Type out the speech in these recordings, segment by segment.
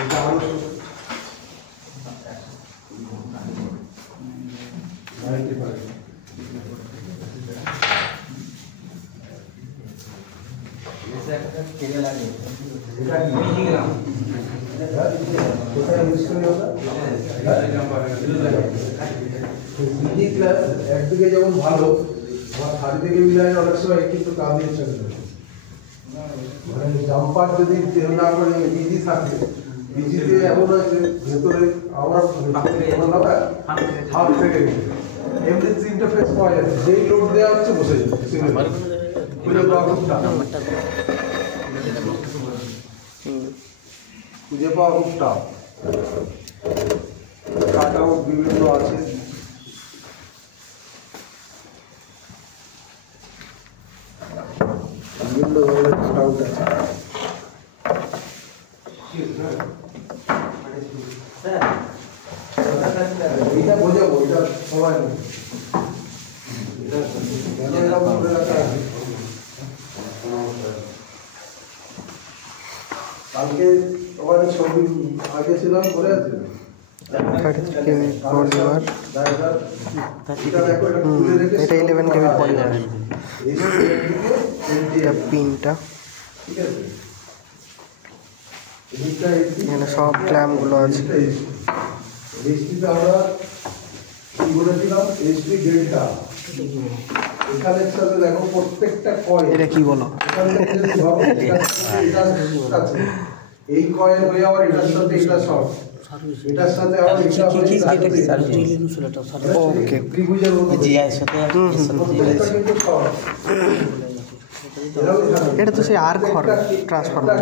এটা আরো একদিকে যেমন ভালো, আমার চারিদিকে মিলাই অনেক সময় কিন্তু কাঁদিয়ে চলে যাবে। মানে জাম্পার যদি না করে বিজি থাকে, বিজিতে এমন হয় যে ভেতরে আমরা হাফ থেকে এমনি ইন্টারফেস পাওয়া যাচ্ছে, যেই লোড দেওয়া হচ্ছে বসে যাচ্ছে, খুঁজে পাওয়া খুব টাফ। কাটাও বিভিন্ন আছে, বিভিন্ন ধরনের কাটাউট আছে। এইটা বোঝাবো, এটা সময় নেই। কালকে ওখানে ছবি আগে ছিলাম করে আছে এটা 11 কেবি পড়ে যাবে পিনটা। এখানে সব ক্ল্যাম্পগুলো আছে। এইচপিতে আমরা কি বলেছিলাম, এইচপি ডেল্টা। এখানের সাথে দেখো প্রত্যেকটা কয়েল, এটা কি বলো, এই কয়েল হয়ে আবার এটার সাথে এটা শর্ট, এটার সাথে আবার ওকে ত্রিভুজের মতো এটা তো সেই আর্ক হর ট্রান্সফরমার,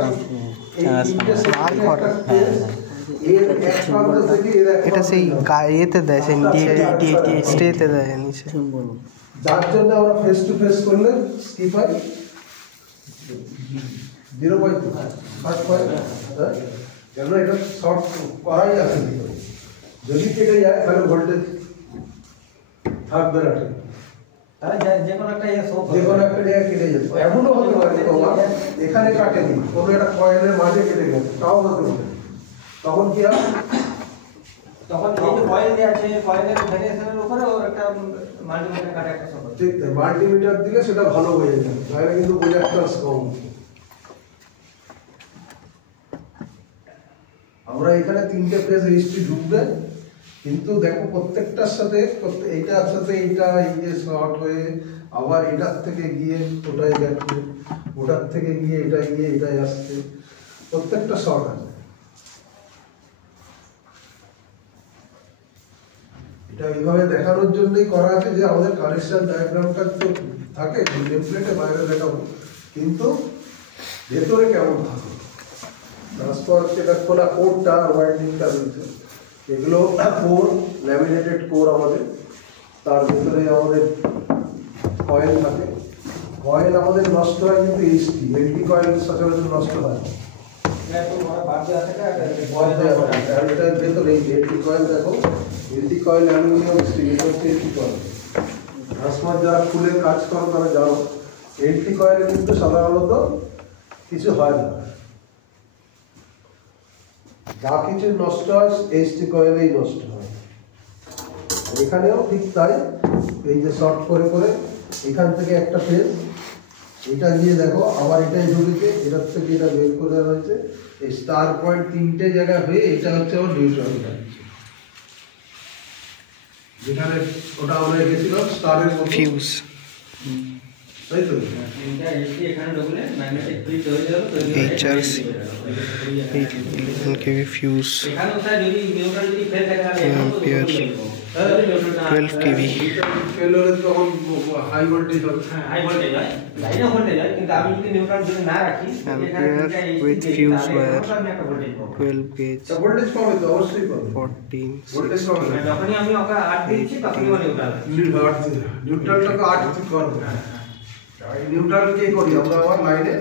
আর্ক হর। এটা সেই ইয়েতে দেয়, সেই নিচে স্টেতে দেয় নিচে, যার জন্য আমরা ফেস টু ফেস করলে স্কিপ হয় 0.5 কেন এটা শর্ট করাই আছে। যদি কেটে যায় তাহলে ভোল্টেজ থাকবে না, যে কোনো একটা জায়গায় কেটে যাবে। এমনও হতে পারে তোমার এখানে কাটেনি, কোনো একটা কয়েলের মাঝে কেটে গেছে, তাও হতে পারে। তখন কি হবে, তখন এই যে কয়েল দেয়া আছে, কয়েলের ভেরিয়েশনের উপরে ওর একটা মাল্টিমিটার কাটা একটা সব ঠিক তাই, মাল্টিমিটার দিলে সেটা ভালো হয়ে যাবে, তাহলে কিন্তু প্রজেক্টরস কম। আমরা এখানে 3টে ফেজ এইচপি ঢুকবে, কিন্তু দেখো প্রত্যেকটার সাথে এইটার সাথে এইটা এই যে শর্ট হয়ে আবার এটার থেকে গিয়ে ওটাই যাচ্ছে, ওটার থেকে গিয়ে এটাই গিয়ে এটাই আসছে, প্রত্যেকটা শর্ট আছে। এটা এইভাবে দেখানোর জন্যই করা আছে যে আমাদের কানেকশন ডায়াগ্রামটা তো থাকে টেমপ্লেটে, বাইরে দেখাবো, কিন্তু ভেতরে কেমন থাকে ট্রান্সফার, সেটা খোলা কোরটা আর ওয়াইন্ডিংটা রয়েছে, এগুলো কোর, ল্যামিনেটেড কোর আমাদের। তার ভেতরে আমাদের কয়েল থাকে, কয়েল আমাদের নষ্ট হয় কিন্তু এইচপি, এলটি কয়েল সচরাচর নষ্ট হয় না। এটার ভেতরে এলটি কয়েল দেখো, এলটি কয়েল অ্যালুমিনিয়াম স্টিল, এটা হচ্ছে এলটি কয়েল। ট্রান্সফার যারা খুলে কাজ করো তারা জানো, এলটি কয়েলে কিন্তু সাধারণত কিছু হয় না, যা কিছু নষ্ট হয় এইচটি কয়েলেই নষ্ট হয়। এখানেও ঠিক তাই, এই যে শর্ট করে করে এখান থেকে একটা ফেজ, এটা গিয়ে দেখো আবার এটাই ঢুকেছে, এটার থেকে এটা বের করে দেওয়া হয়েছে, এই স্টার পয়েন্ট 3টে জায়গায় হয়ে এটা হচ্ছে আমার নিউট্রাল যাচ্ছে, যেখানে ওটা আমরা রেখেছিলাম স্টারের ফিউজ, তাই তো। এখানে ঢুকলে ম্যাগনেটিক ফিল্ড হয়ে যাবে, HRC 11 কেবি ফিউজ, এখানে ওটা যদি নিউট্রাল যদি ফেল দেখা যায় 12 কেবি। ফেল হলে তখন হাই ভোল্টেজ হবে, হাই ভোল্টেজ হয়, লাইনে ভোল্টেজ হয়, কিন্তু আমি যদি নিউট্রাল যদি না রাখি with fuse wire 12 gauge, voltage পাবে তো, অবশ্যই পাবে 14 ভোল্টেজ পাবে। যখনই আমি ওকে 8 দিচ্ছি তখনই ও নিউট্রাল, নিউট্রালটাকে 8 করবে, নিউট্রাল কে করি আমরা আমার লাইনে,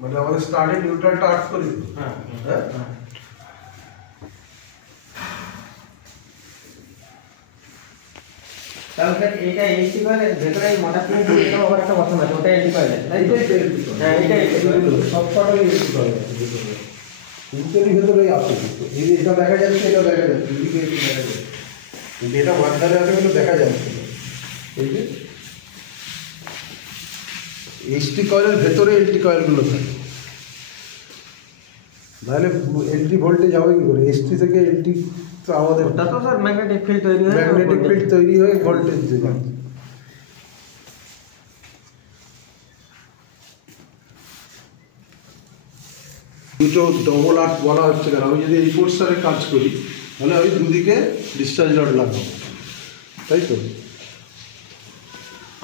মানে আমাদের স্টার্টে নিউট্রালটা 8 করি। হ্যাঁ তাহলে এইটা এইচটি কয়েলের ভেতরে এই মোটা প্লেট এটা আবার একটা বসানো আছে, ওটা এইচটি কয়েলের, তাই তো? হ্যাঁ, এটা সব কটাই এইচটি কয়েল। তিনটেরই ভেতরেই আছে, কিন্তু এটা দেখা যাচ্ছে, এটা দেখা যাচ্ছে, এদিকে এটা দেখা যাচ্ছে, কিন্তু এটা মাঝখানে আছে বলে দেখা যাচ্ছে না। এই যে এসটি কয়েলের ভেতরে এলটি কয়েলগুলো থাকে, নাহলে এলটি ভোল্টেজ হবে কি করে? এসটি থেকে এলটি তো আমাদের ওটা তো স্যার ম্যাগনেটিক ফিল্ড তৈরি হয়, ম্যাগনেটিক ফিল্ড তৈরি হয়ে ভোল্টেজ দেবে। দুটো ডবল আর্ট বলা হচ্ছে কেন? আমি যদি এই পোর্শনে কাজ করি তাহলে আমি দুদিকে ডিসচার্জ রড লাগাবো, তাই তো?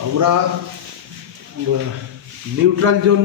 আমরা নিউট্রাল জোন